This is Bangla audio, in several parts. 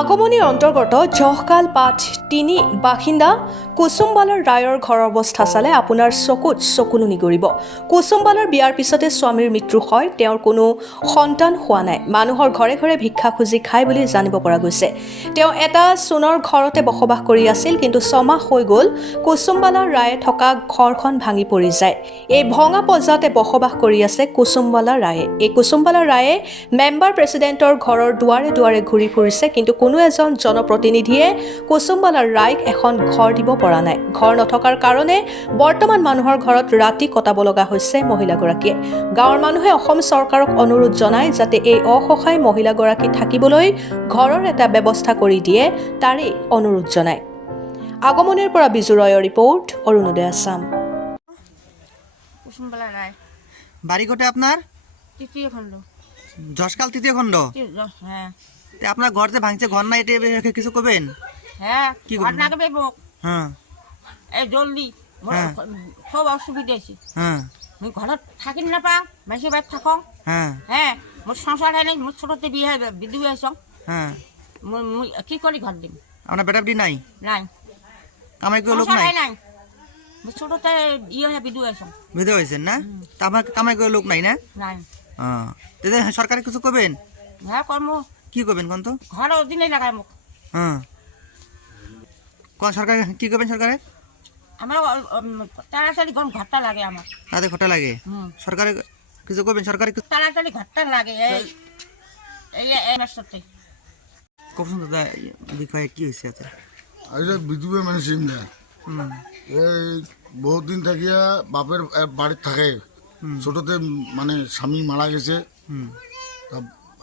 আগমনীৰ অন্তৰ্গত জহকাল পাঠ ৩ বাসিন্দা কুসুমবালাৰ ৰায়ৰ ঘৰৰ অৱস্থা চালে আপোনাৰ চকুত চকুলো নিগৰিব। কুসুমবালাৰ বিয়াৰ পিছতে স্বামীৰ মৃত্যু হয়, তেওঁৰ কোনো সন্তান হোৱা নাই। মানুহৰ ঘৰে ঘৰে ভিক্ষা খুজি খায় বুলি জানিব পৰা গৈছে। তেওঁ এটা সোণৰ ঘৰতে বসবাস কৰি আছিল, কিন্তু ৬ মাহ হৈ গ'ল কুসুমবালাৰ ৰায়ে থকা ঘৰখন ভাঙি পৰি যায়। এই ভঙা পৰ্যায়তে বসবাস কৰি আছে কুসুমবালা ৰায়ে। এই কুসুমবালা ৰায়ে মেম্বাৰ প্ৰেছিডেণ্টৰ ঘৰৰ দুৱাৰে দুৱাৰে ঘূৰি ফুৰিছে, কিন্তু কোনো এজন জনপ্ৰতিনিধিয়ে কুসুমবালা ৰায়ক এখন ঘৰ দিব পৰা নাই। ঘৰ নথকাৰ কাৰণে বৰ্তমান মানুহৰ ঘৰত ৰাতি কটাব লগা হৈছে মহিলাগৰাকীয়ে। গাঁৱৰ মানুহে অসম চৰকাৰক অনুৰোধ জনায় যাতে এই অসহায় মহিলাগৰাকী থাকিবলৈ ঘৰৰ এটা ব্যৱস্থা কৰি দিয়ে, তাৰেই অনুৰোধ জনায়। আগমনীৰ পৰা বিজু ৰয়ৰ ৰিপৰ্ট, অৰুণোদয় আসাম। কুসুমবালা রায়, বাড়ি কোটে আপনার? তৃতীয় খণ্ড। জশকাল তৃতীয় খণ্ড? হ্যাঁ আপনার ঘর যে ভাঙছে, ঘর না এটা কিছু করবেন? হ্যাঁ, কি ঘর না দেবে মোক। হ্যাঁ এই জলদি হ্যাঁ। খুব অসুবিধা আছে। হ্যাঁ মুই ঘৰত থাকি নাপাওঁ, মাইসে বাড়ি থাকো। হ্যাঁ হ্যাঁ, মোর সংসার হয় নাই, মোর ছোটতে বিয়ে বিদুয়ে আইসং। হ্যাঁ। মুই কি করি ঘর দিম? আপনার বেটা বেটি নাই? নাই, কামাই করে লোক সংসার নাই? হয় নাই, মোর ছোটতে ইয়ে হয়ে বিদুয়ে আইসং। বিধবা হয়েছেন না? তা আপনার কামাই করে লোক নাই না? নাই। সরকারে কিছু করবেন? হ্যাঁ কর্ম, কি করবেন কোন তো? ঘর দিনে লাগায় মোক। হ্যাঁ, কোন সরকার কি করবেন? সরকারে আমার তাড়াতাড়ি ঘরটা লাগে আমার। তাদের ঘটা লাগে? সরকারে কিছু করবেন? সরকারে তাড়াতাড়ি ঘরটা লাগে। এই মাসটাতে খুব সুন্দর বিষয়ে কি হয়েছে? আছে আরে বিধবা মানুষ এই বহুত দিন থাকিয়া বাপের বাড়ির থাকে, ছোটতে মানে স্বামী মারা গেছে।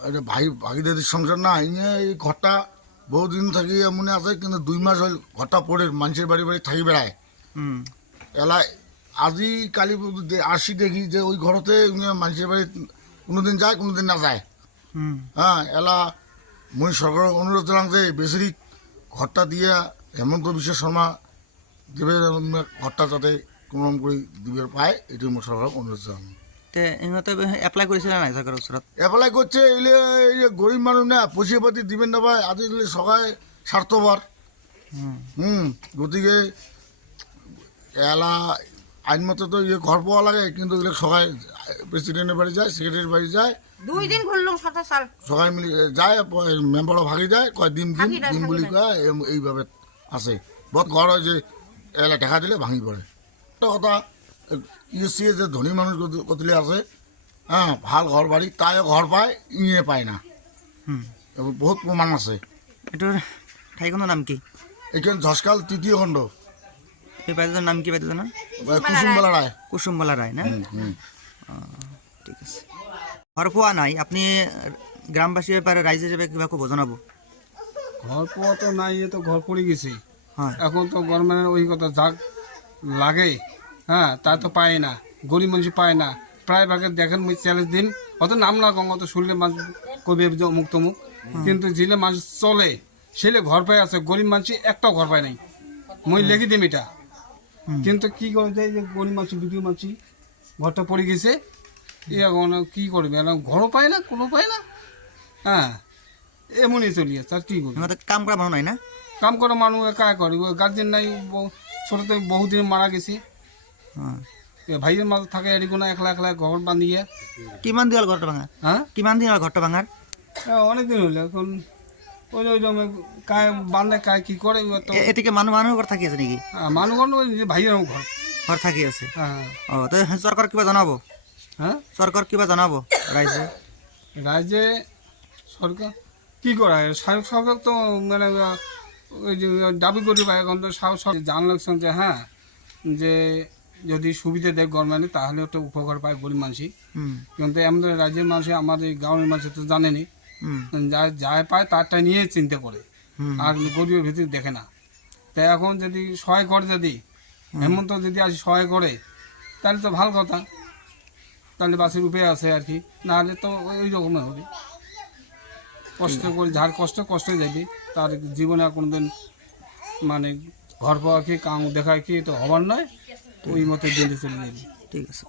এটা ভাই ভাগিদারির সংসার না, এই ঘরটা বহুদিন থাকি মনে আছে, কিন্তু 2 মাস হল ঘরটা পড়ে মানুষের বাড়ি বাড়ি থাকি বেড়ায়। এলাই আজি কালি আসি দেখি যে ওই ঘরতে মানুষের বাড়ি কোনোদিন যায় কোনোদিন না যায়। হ্যাঁ, এলা মই সরকারের অনুরোধ জানাম যে বেশি ঘরটা দিয়া হেমন্ত বিশ্ব শর্মা দেবে ঘরটা যাতে কোনো করে দিবে পায়, এটাই মোট সরকার অনুরোধ জানাম। ইহঁতে এপ্লাই কৰিছিলে নাই চৰকাৰৰ ওচৰত? এপ্লাই করছে, এলে এই যে গরিব মানুষ না, পয়সা পাতি দিবেন না ভাই, আজি সবাই স্বার্থপর। গতিকে এলা আইন মতো তো ঘর পাওয়া লাগে, কিন্তু এগুলো সবাই প্রেসিডেন্টের বাড়ি যায়, সেক্রেটারির বাড়ি যায়, 2 দিন ঘুরলাম 7 সাল। সবাই মিলে যায়, মেম্বারও ভাগি যায়, কয় দিন দিন দিন বলি কয় এইভাবে আছে। বহুত ঘর হয় যে এলা দেখা দিলে ভাঙি পড়ে। একটা কথা, ইয়ে যে ধনী মানুষ কতলে আছে, হ্যাঁ ভাল ঘর বাড়ি, তাইও ঘর পায়, ইয়ে পায় না। বহুত প্রমাণ আছে। এইটোৰ ঠাইখনৰ নাম কি? এখানে ঝসকাল তৃতীয় খণ্ড। এই বাইদেউৰ নাম কি? বাইদেউজনৰ কুসুমবালা রায়। কুসুমবালা ৰায় না? ঠিক আছে। ঘৰ পোৱা নাই, আপুনি গ্রামবাসী ব্যাপারে রাইজ হিসেবে কিবা কব জনাব? ঘর পাওয়া তো নাই, এ তো ঘর পড়ে গেছে। হয়, এখন তো গভর্নমেন্টের ওই কথা যাক লাগে, হ্যাঁ তা তো পায় না, গরিব মানুষ পায় না। প্রায় ভাগে দেখেন মুই চ্যালেঞ্জ দিন, অত নাম না কম, অত শুনলে মানুষ কবি অমুক তমুক, কিন্তু যেলে মানুষ চলে সেলে ঘর পায় আছে, গরিব মানুষ একটাও ঘর পায় নাই। মই লেগে দিম এটা, কিন্তু কি করে যায় যে গরিব মানুষ বিডিও মানুষ ঘরটা পড়ে গেছে, এখন কি করবে? ঘরও পায় না, কোনো পায় না। হ্যাঁ, এমনই চলিয়েছে, আর কি করবে? কাম কৰা মানুহ নাই না? কাম করা মানুষ কাজ করে, গার্জেন নাই, ছোটতে বহুদিন মারা গেছে। ভাইয়ের মাঝে থাকে এদিকে না, একলা একলা ঘর বাঁধিয়ে। কিমান দিন হল ঘরটা ভাঙার? হ্যাঁ, কিমান দিন হল ঘরটা ভাঙার? অনেকদিন হইলে। এখন ওই জমে কায় বান্ধে, কায় কি করে। এটিকে মানুহ ঘর থাকি আছে নেকি? মানুষ ভাইয়ের ঘর ঘর থাকি আছে। হ্যাঁ। তো সরকার কিবা জনাব? হ্যাঁ, সরকার কিবা জনাব রাইজে? রাজ্যে সরকার কি করা, সরকার তো মানে ওই যে দাবি করি পায়, এখন তো জানলো যে হ্যাঁ, যে যদি সুবিধা দেয় গভর্নমেন্টে তাহলে একটা উপকার পায় গরিব মানুষই। কিন্তু আমাদের রাজ্যের মানুষ, আমাদের গ্রামের মানুষ তো জানেনি, যা পায় তারটা নিয়ে চিন্তা করে, আর গরিবের ভিতরে দেখে না। তাই এখন যদি সহায় করে, যদি হেমন্ত যদি আসি সহায় করে, তাহলে তো ভালো কথা, তাহলে বাসের উপায় আছে আর কি। নাহলে তো ওই রকমের হবে, কষ্ট করে, যার কষ্ট যাবে, তার জীবনে আর কোনোদিন মানে ঘর পাওয়া কি কাম দেখা কি তো হবার নয়, ওই মতো দিনে চলে যাবে। ঠিক আছে।